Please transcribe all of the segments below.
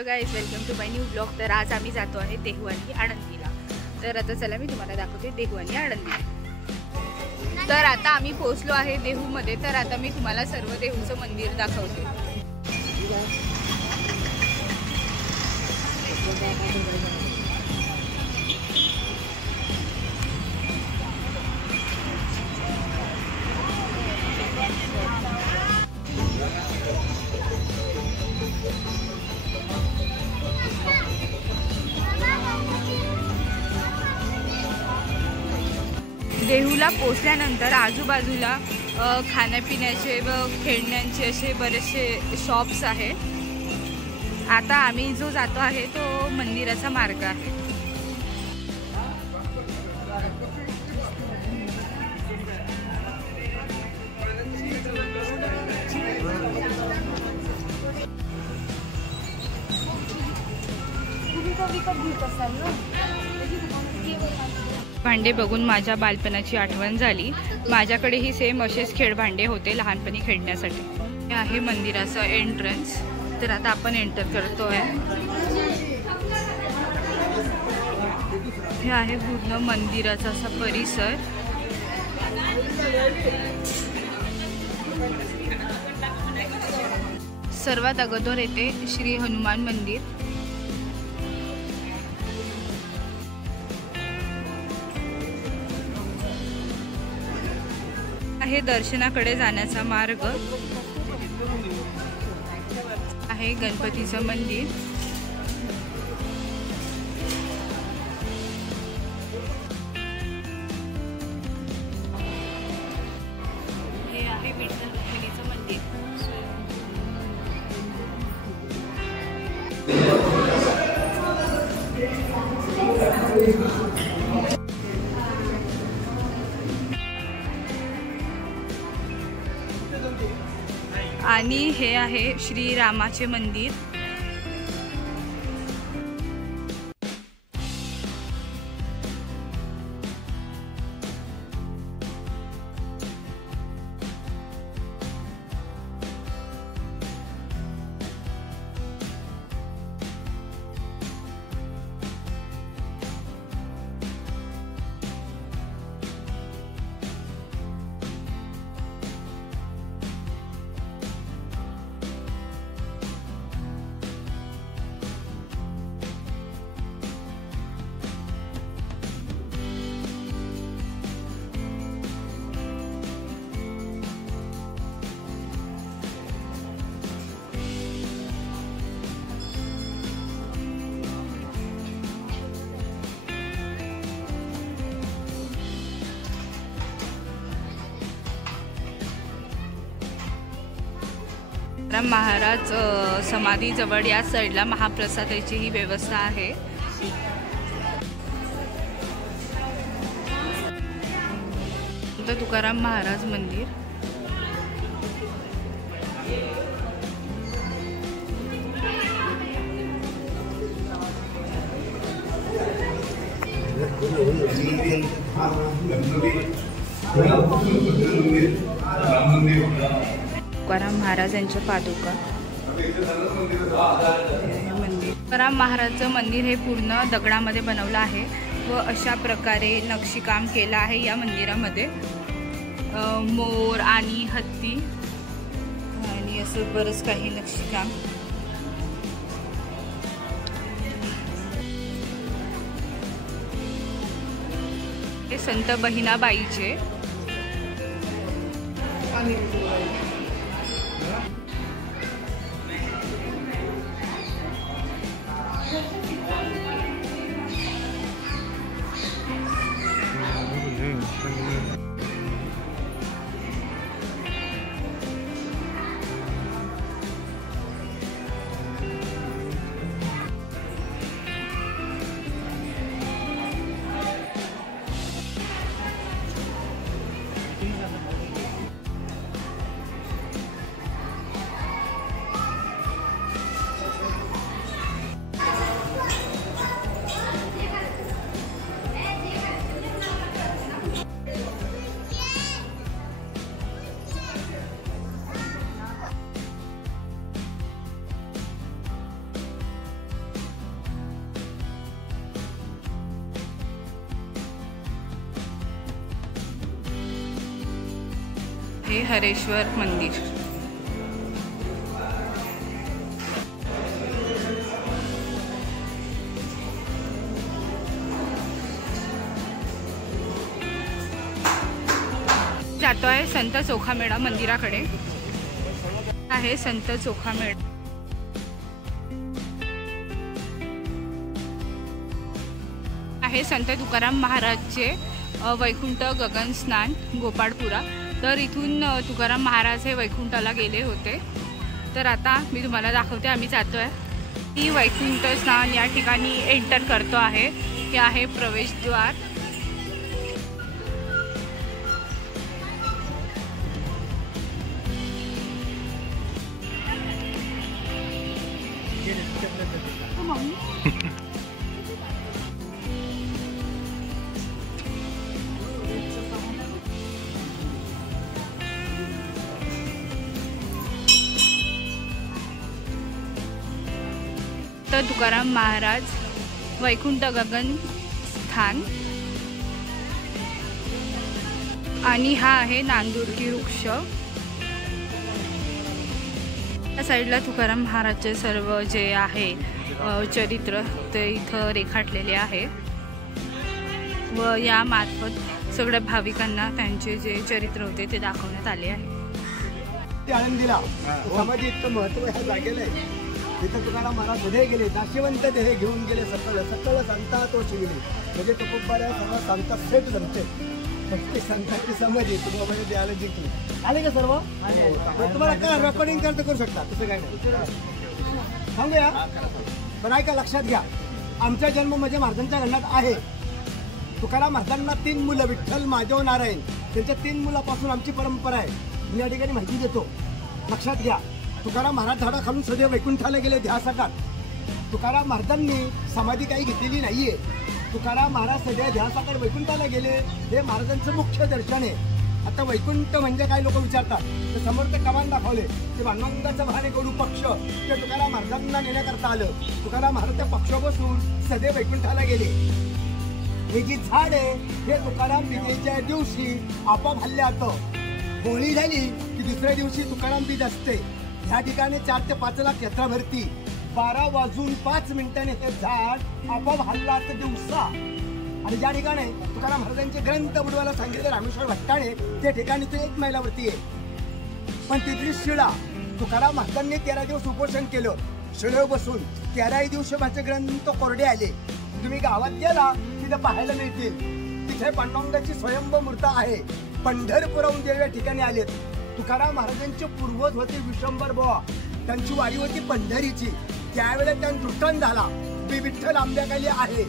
Hello guys, welcome to my new blog. तर आज आम्ही जातो आहे देहू आणि आळंदीला। तर आता चला मी तुम्हाला दाखवते देहू आणि आळंदी। तर आता आम्ही पोहोचलो आहे देहूमध्ये। तर आता मी तुम्हाला सर्व देहूचं मंदिर दाखवते। देहूला पोचल्यानंतर आजूबाजूला खाण्यापिण्याचे व खेळण्यांचे असे बरेचसे शॉप्स आहेत। आता आम्ही जो जातो आहे तो मंदिराचा मार्ग आहे। भांडे बघून माझ्या बालपणाची आठवण झाली। माझ्याकडेही सेम असेच खेळभांडे होते लहानपणी खेळण्यासाठी। हे आहे मंदिराचं एंट्रन्स। तर आता आपण एंटर करतोय। हे आहे पूर्ण मंदिराचा असा परिसर। सर्वात अगोदर येते श्री हनुमान मंदिर। हे दर्शनाकडे जाण्याचा मार्ग आहे। गणपतीचं मंदिर, हे आहे विठ्ठल रुक्मिणीचं मंदिर। आणि हे आहे श्रीरामाचे मंदिर। महाराज समाधी जवळ या साईडला महाप्रसादाची ही व्यवस्था आहे। तुकाराम महाराज मंदिर, तुकाराम महाराज यांच्या पादुका। मंदिर तुकाराम महाराजचं मंदिर हे पूर्ण दगडामध्ये बनवलं आहे व अशा प्रकारे नक्षीकाम केलं आहे। या मंदिरामध्ये मोर आणि हत्ती आणि असं बरंच काही नक्षीकाम। हे संत बहिणाबाईचे आहे हरेश्वर मंदिर. जातो आहे संत चोखामेळा मंदिराकडे. आहे संत चोखामेळा. आहे संत तुकाराम महाराजचे वैकुंठ गगन स्नान गोपाळपुरा. तर इथून तुकाराम महाराज हे वैकुंठाला गेले होते. तर आता मी तुम्हाला दाखवते. आम्ही जातो आहे ही वैकुंठ स्नान या ठिकाणी एंटर करतो आहे. हे आहे प्रवेशद्वार. तर तुकाराम महाराज वैकुंठ गगन स्थान. आणि हा आहे नांदुरकी वृक्ष. त्या साईडला तुकाराम महाराजचे सर्व जे आहे चरित्र ते इथं रेखाटलेले आहे. व या मार्फत सगळ्या भाविकांना त्यांचे जे चरित्र होते ते दाखवण्यात आले आहे. आनंदीला समाज इतकं महत्व ह्या जागेला आहे. तिथं तुकाराम महाराज मध्ये गेले, नाशिवंत देह घेऊन गेले सकळ सकळ संता तो शिवले. म्हणजे तो खूप बऱ्या सर्व संत सेट जमते. फक्त संतांची समज आहे. तुम्ही म्हणजे द्यायला जिंकली आले का सर्व. तुम्हाला काय रेकॉर्डिंग करता करू शकता. तसं काय नाही सांगूया. पण ऐका लक्षात घ्या. आमचा जन्म म्हणजे महाराजांच्या घरात आहे. तुकाराम महाराजांना 3 मुलं विठ्ठल माधव नारायण. त्यांच्या 3 मुलापासून आमची परंपरा आहे. मी या ठिकाणी माहिती देतो. लक्षात घ्या. तुकाराम महाराज झाडा खालून सदैव वैकुंठाला गेले ध्यासाकार. तुकाराम महाराजांनी समाधी काही घेतलेली नाहीये. तुकाराम महाराज सदैव ध्यासाकार वैकुंठाला गेले. हे महाराजांचं मुख्य दर्शन आहे. आता वैकुंठ म्हणजे काय लोक विचारतात. तर समोर ते कमान दाखवले. ते भांडुरंगाचं भाने कडू पक्ष ते तुकाराम महाराजांना नेण्याकरता आलं. तुकाराम महाराज त्या पक्ष बसून सदैव वैकुंठाला गेले. हे जी झाड आहे हे तुकाराम विजेच्या दिवशी आपोआप हल्ले जातं. होळी झाली की दुसऱ्या दिवशी तुकाराम बीज असते. ह्या ठिकाणी 4 ते 5 लाख यात्रा भरती. 12 वाजून 5 मिनिटांनी हे झाड आपोआप हल्ला असतं दिवसा. आणि ज्या ठिकाणी तुकाराम महाराजांचे ग्रंथ बुडवायला सांगितले रामेश्वर भट्टाने ते ठिकाणी ते 1 मैलावरती आहे. पण तिथली शिळा तुकाराम महाराजांनी 13 दिवस उपोषण केलं. शिळेवर बसून 13 दिवशी माझे ग्रंथ कोरडे आले. तुम्ही गावात गेला तिथे पाहायला मिळतील. तिथे पांडुरंगाची स्वयंभू मूर्ती आहे. पंढरपुराहून देव या ठिकाणी आलेत. तुकाराम महाराजांचे पूर्वज होते विश्वंभर बुवा. त्यांची वाडी होती पंढरीची. त्यावेळेला त्यांचा दृष्टांत झाला. विठ्ठल आंब्याखाली आहे.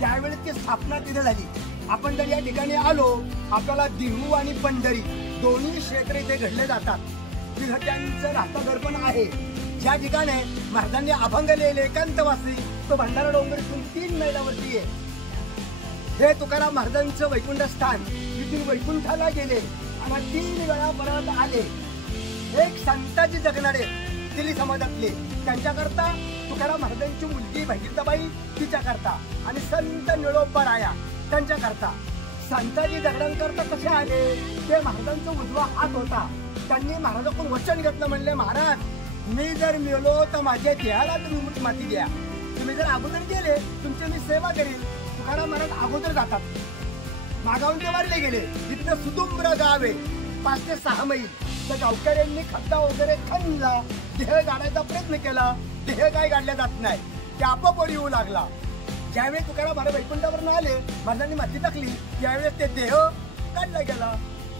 त्यावेळेस ती स्थापना तिथे झाली. आपण जर या ठिकाणी आलो आपल्याला देहू आणि पंढरी दोन्ही क्षेत्र इथे घडले जातात. तिथं त्यांचं राहतं घर पण आहे. ज्या ठिकाणी महाराजांनी अभंग लिहिले एकांतवासी तो भंडारा डोंगर इथून 3 मैलावरती आहे. हे तुकाराम महाराजांचं वैकुंठ स्थान. इथून वैकुंठाला गेले आणि 3 वेळा परत आले. एक संताजी जगणारे दिल्ली समाजातले त्यांच्याकरता तुकाराम महाराजांची मुलगी भागीरथबाई तिच्याकरता आणि संत निळोबाराया त्यांच्याकरता. संताजी जगण्यांकरता कसे आले ते महाराजांचा उजवा हात होता. त्यांनी महाराजांकडून वचन घेतलं. म्हणले महाराज मी जर मिळलो तर माझ्या देहाला तुम्ही माती द्या. तुम्ही जर अगोदर गेले तुमची मी सेवा करीन. तुकाराम महाराज अगोदर जातात. मागावून ते वारले गेले. तिथं सुदुंब्र गाव आहे 5 ते 6 मैल. त्या गावकऱ्यांनी खड्डा वगैरे खणला. देह गाडायचा प्रयत्न केला. देह काय गाडल्या जात नाही. ते आपोआप येऊ लागला. ज्यावेळी तुकाराम महाराज वैकुंठावरून आले महाराजांनी माती टाकली. त्यावेळेस ते देह काढला गेला.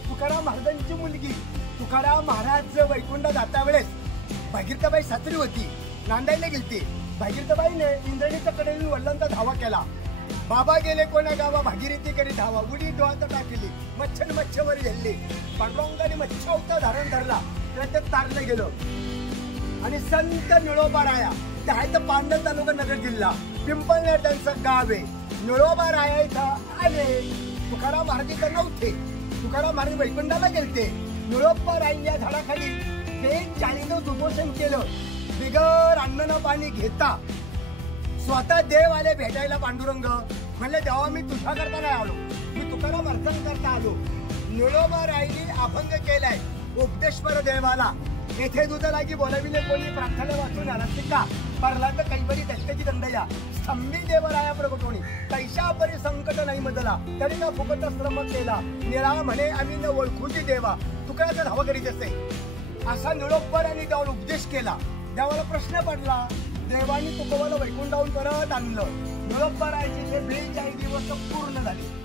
तुकाराम महाराजांची मुलगी तुकाराम महाराज वैकुंठ जाता वेळेस भागीरथबाई सासरी होती. नांदायला गेलती. भागीरथबाईने इंद्रणीच्या कडेने वडिलांचा धावा केला. बाबा गेले कोणा गावा भागीरथी करी धावा. उडी डोळ्यात टाकली. मच्छर झेलली. पांडुरंगाने मच्छर धारण धरला. त्यात तारलं गेलं. आणि संत निळोबाराया ते आहे तर पांडव तालुका नगर जिल्हा पिंपळनेर त्यांचं गाव आहे. निळोबाराया इथं आले. तुकाराम महाराज इथं नव्हते. तुकाराम महाराज वैकुंठाला गेलते. निळोबाराया या झाडाखाली ते 40 दिवस उपोषण केलं. बिगर अन्न पाणी घेता स्वतः देव आले भेटायला. पांडुरंग म्हणले देवा मी तुझ्या करता नाही आलो. मी तुकाराम महाराजांकरता आलो. निळोबा रायनी अभंग केलाय उपदेश्वर देवाला. येथे तुझं लागी बोलाविले कोणी प्रार्थना वाचून आला का परला तर कैबरी दत्तची दंडया स्तंभी देवराया प्रगटोणी कैशा परी संकट नाही मजला तरी ना फुकट श्रम केला निळा म्हणे आम्ही न ओळखूची देवा. तुकडा धावा करीत असते असा निळोबारांनी देवाला उपदेश केला. देवाला प्रश्न पडला. देवानी तुकोबाला वैकुंठाहून परत आणलं. निळोबारायचे ते 42 दिवस पूर्ण झाले.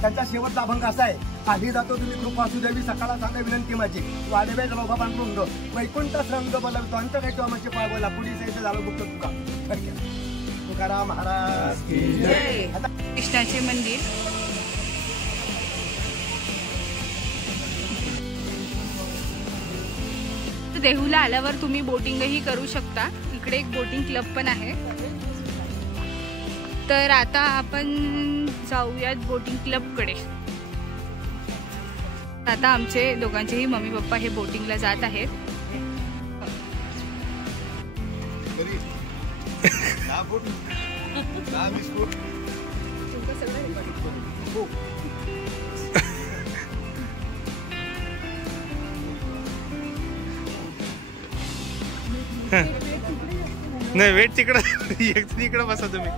त्यांचा शेवटचा अभंग असा आहे. आधी जातो तुम्ही कृपा असू द्यावी सकाळला सांगा विनंती माझी वाढवे लोभा पांडुरंग वैकुंठ श्रंग बोलवतो अंत काही आमचे पाय बोला पुढे जायचं झालं बुक तुका तुकाराम महाराज आता कृष्णाचे मंदिर. देहूला आल्यावर तुम्ही बोटिंगही करू शकता. इकडे एक बोटिंग क्लब पण आहे. तर आता आपण जाऊयात बोटिंग क्लबकडे. आता आमचे दोघांचेही मम्मी पप्पा हे बोटिंगला जात आहेत. नाही वेट तिकडं तिकडं बसा तुम्ही.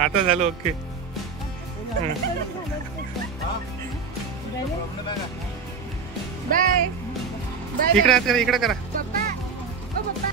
आता झालं ओके. बाय इकडे करा इकडे करा. पप्पा ओ पप्पा.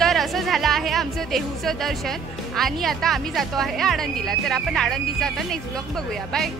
तर असं झालं आहे आमचं देहूचं दर्शन आणि आता आम्ही जातो आहे आळंदीला. तर आपण आळंदीचा आता नेक्स्ट ब्लॉग बघूया. बाय.